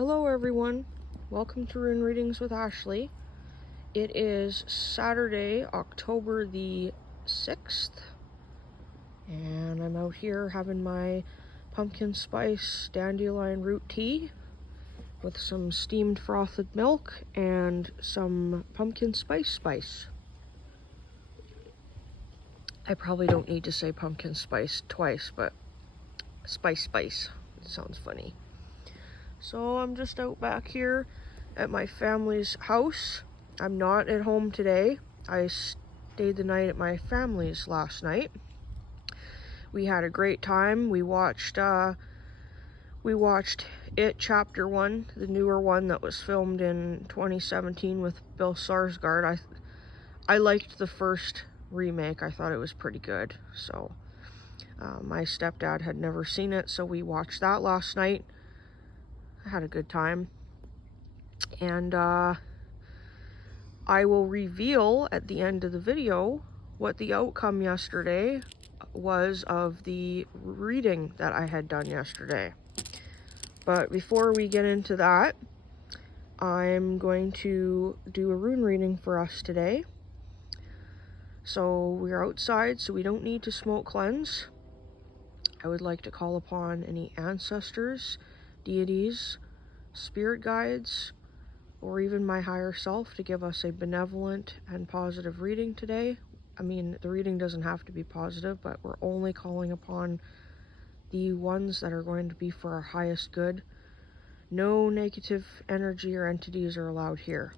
Hello everyone, welcome to Rune Readings with Ashley. It is Saturday, October the 6th, and I'm out here having my pumpkin spice dandelion root tea with some steamed frothed milk and some pumpkin spice. I probably don't need to say pumpkin spice twice, but spice. It sounds funny. So I'm just out back here at my family's house. I'm not at home today. I stayed the night at my family's last night. We had a great time. We watched It Chapter 1, the newer one that was filmed in 2017 with Bill Skarsgård. I liked the first remake. I thought it was pretty good. So my stepdad had never seen it, so we watched that last night. I had a good time. And I will reveal at the end of the video what the outcome yesterday was of the reading that I had done yesterday. But before we get into that, I'm going to do a rune reading for us today. So we're outside, so we don't need to smoke cleanse. I would like to call upon any ancestors, deities, spirit guides, or even my higher self to give us a benevolent and positive reading today. I mean, the reading doesn't have to be positive, but we're only calling upon the ones that are going to be for our highest good. No negative energy or entities are allowed here.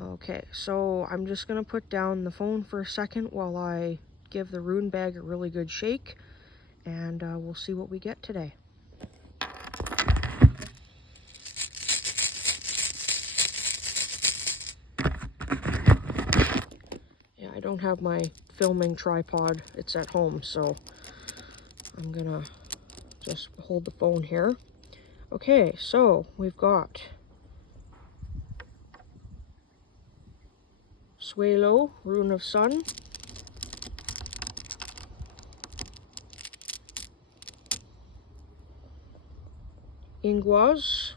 Okay, so I'm just going to put down the phone for a second while I give the rune bag a really good shake, and we'll see what we get today. I don't have my filming tripod, it's at home, so I'm gonna just hold the phone here. Okay, so we've got Suelo, Rune of Sun, Ingwaz,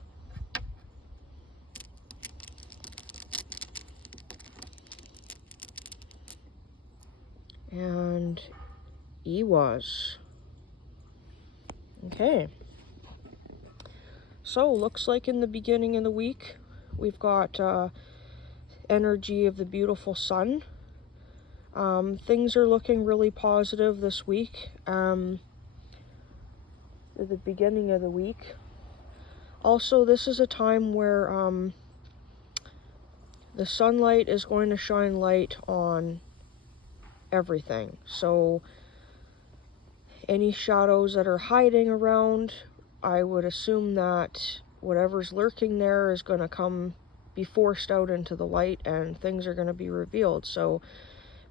and Ehwaz. Okay, so looks like in the beginning of the week we've got energy of the beautiful sun. Things are looking really positive this week, at the beginning of the week. Also, this is a time where the sunlight is going to shine light on everything. So any shadows that are hiding around, I would assume that whatever's lurking there is going to be forced out into the light, and things are going to be revealed. So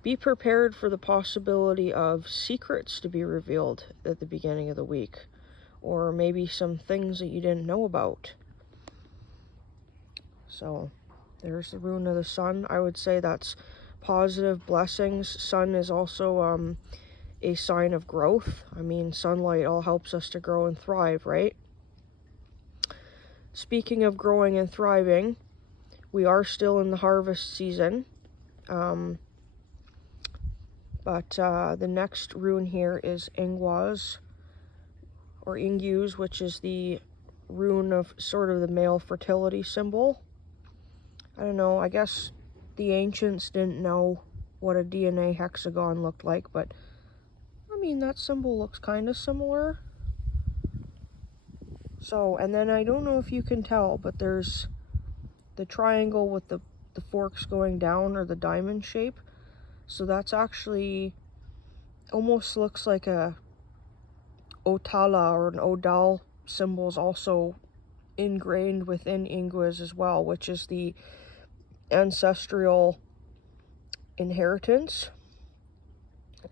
be prepared for the possibility of secrets to be revealed at the beginning of the week, or maybe some things that you didn't know about. So there's the rune of the sun. I would say that's positive blessings. Sun is also a sign of growth. I mean, sunlight all helps us to grow and thrive, right? Speaking of growing and thriving, we are still in the harvest season. But the next rune here is Ingwaz, or Ingwaz, which is the rune of sort of the male fertility symbol. I don't know, I guess the ancients didn't know what a DNA hexagon looked like, but I mean, that symbol looks kind of similar. So, and then I don't know if you can tell, but there's the triangle with the forks going down, or the diamond shape. So that's actually almost looks like a Otala or an Odal symbols also ingrained within Ingwaz as well, which is the ancestral inheritance.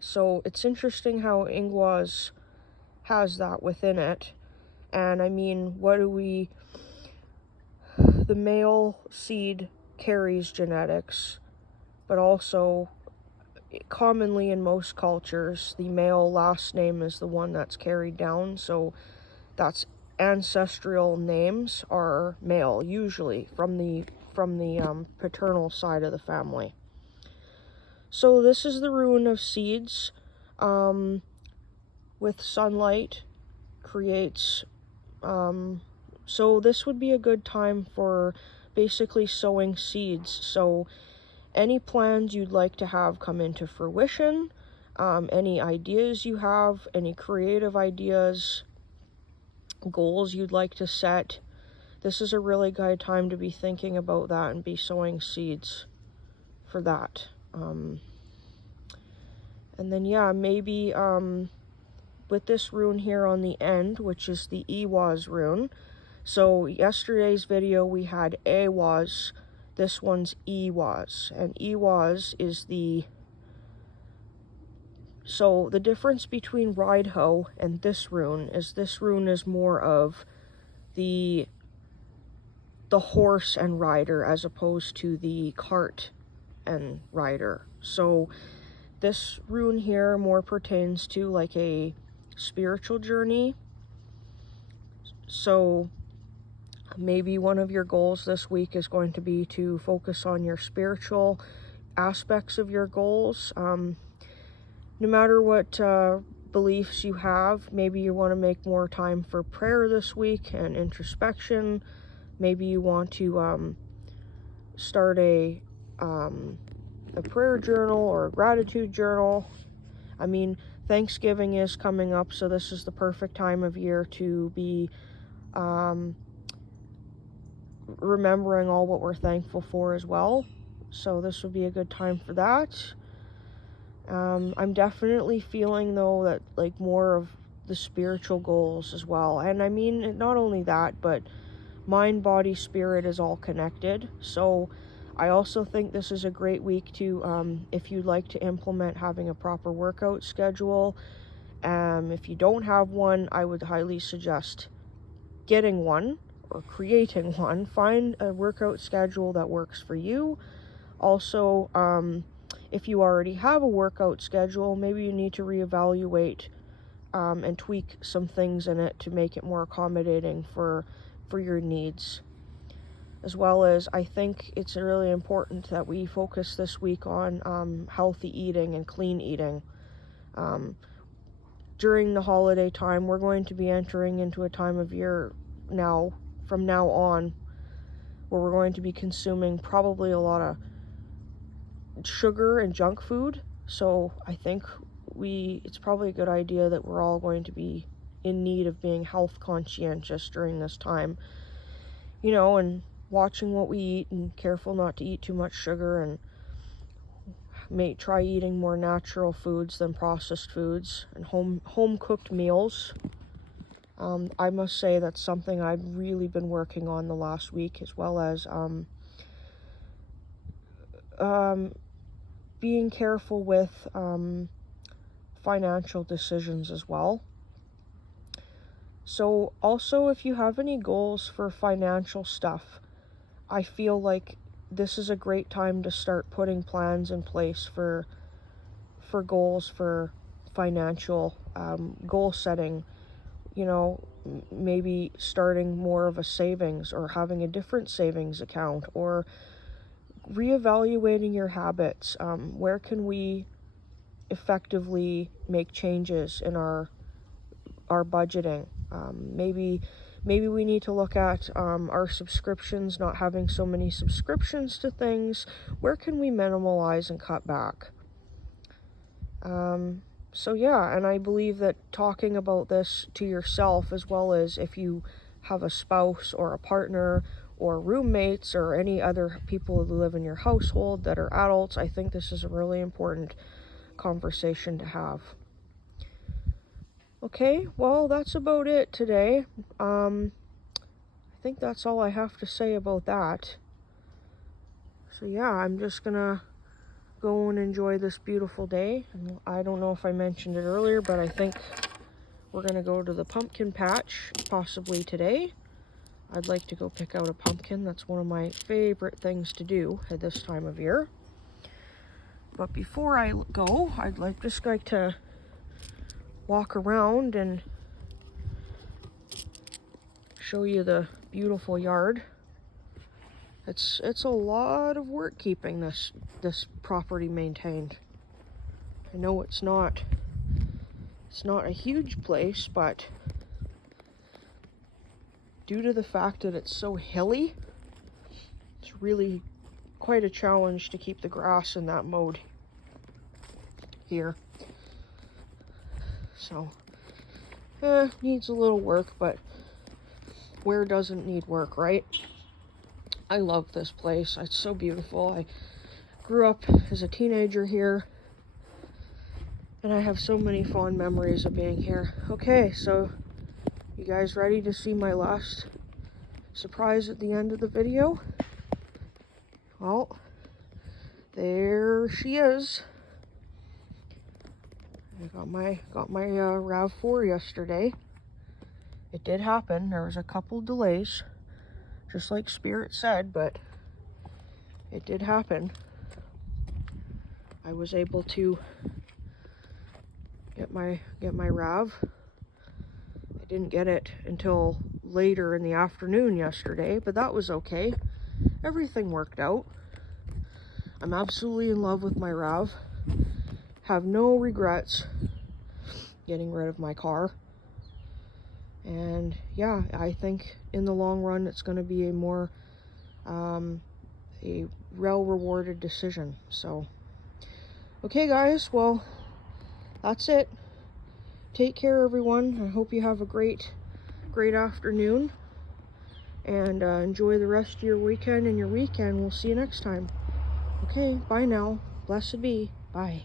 So it's interesting how Ingwaz has that within it. And I mean, the male seed carries genetics, but also commonly in most cultures, the male last name is the one that's carried down. So that's ancestral names are male, usually from the paternal side of the family. So this is the rune of seeds. With sunlight creates, so this would be a good time for basically sowing seeds. So any plans you'd like to have come into fruition, any ideas you have, any creative ideas, goals you'd like to set, this is a really good time to be thinking about that and be sowing seeds for that. And then yeah, maybe with this rune here on the end, which is the Ehwaz rune. So yesterday's video we had Ehwaz, this one's Ehwaz, and Ehwaz is so the difference between Rideho and this rune is more of the horse and rider as opposed to the cart and rider. So this rune here more pertains to like a spiritual journey. So maybe one of your goals this week is going to be to focus on your spiritual aspects of your goals. No matter what beliefs you have, maybe you want to make more time for prayer this week and introspection. Maybe you want to start a prayer journal or a gratitude journal. I mean, Thanksgiving is coming up, so this is the perfect time of year to be remembering all what we're thankful for as well. So this would be a good time for that. I'm definitely feeling though that like more of the spiritual goals as well. And I mean, not only that, but mind, body, spirit is all connected. So I also think this is a great week to, if you'd like to implement having a proper workout schedule. If you don't have one, I would highly suggest getting one or creating one. Find a workout schedule that works for you. Also, if you already have a workout schedule, maybe you need to reevaluate and tweak some things in it to make it more accommodating for your needs. As well as, I think it's really important that we focus this week on healthy eating and clean eating. During the holiday time, we're going to be entering into a time of year now, from now on, where we're going to be consuming probably a lot of sugar and junk food. So I think it's probably a good idea that we're all going to be in need of being health conscientious during this time, you know, and watching what we eat and careful not to eat too much sugar, and try eating more natural foods than processed foods, and home cooked meals. I must say that's something I've really been working on the last week, as well as being careful with financial decisions as well. So also, if you have any goals for financial stuff, I feel like this is a great time to start putting plans in place for goals for financial goal setting. You know, maybe starting more of a savings or having a different savings account, or reevaluating your habits. Where can we effectively make changes in our budgeting? Maybe we need to look at our subscriptions, not having so many subscriptions to things. Where can we minimalize and cut back? So yeah, and I believe that talking about this to yourself, as well as if you have a spouse or a partner or roommates or any other people who live in your household that are adults, I think this is a really important conversation to have. Okay, well, that's about it today. I think that's all I have to say about that. So yeah, I'm just gonna go and enjoy this beautiful day. And I don't know if I mentioned it earlier, but I think we're gonna go to the pumpkin patch possibly today. I'd like to go pick out a pumpkin. That's one of my favorite things to do at this time of year. But before I go, I'd just like to walk around and show you the beautiful yard. It's a lot of work keeping this property maintained. I know it's not a huge place, but due to the fact that it's so hilly, it's really quite a challenge to keep the grass in that mode here. So, needs a little work, but where doesn't need work, right? I love this place. It's so beautiful. I grew up as a teenager here, and I have so many fond memories of being here. Okay, so you guys ready to see my last surprise at the end of the video? Well, there she is. I got my RAV4 yesterday. It did happen. There was a couple delays, just like Spirit said, but it did happen. I was able to get my RAV. I didn't get it until later in the afternoon yesterday, but that was okay. Everything worked out. I'm absolutely in love with my RAV. Have no regrets getting rid of my car. And yeah, I think in the long run it's going to be a more a well-rewarded decision. So okay guys, well, that's it. Take care everyone. I hope you have a great afternoon, and enjoy the rest of your weekend and your weekend. We'll see you next time. Okay, bye now. Blessed be. Bye.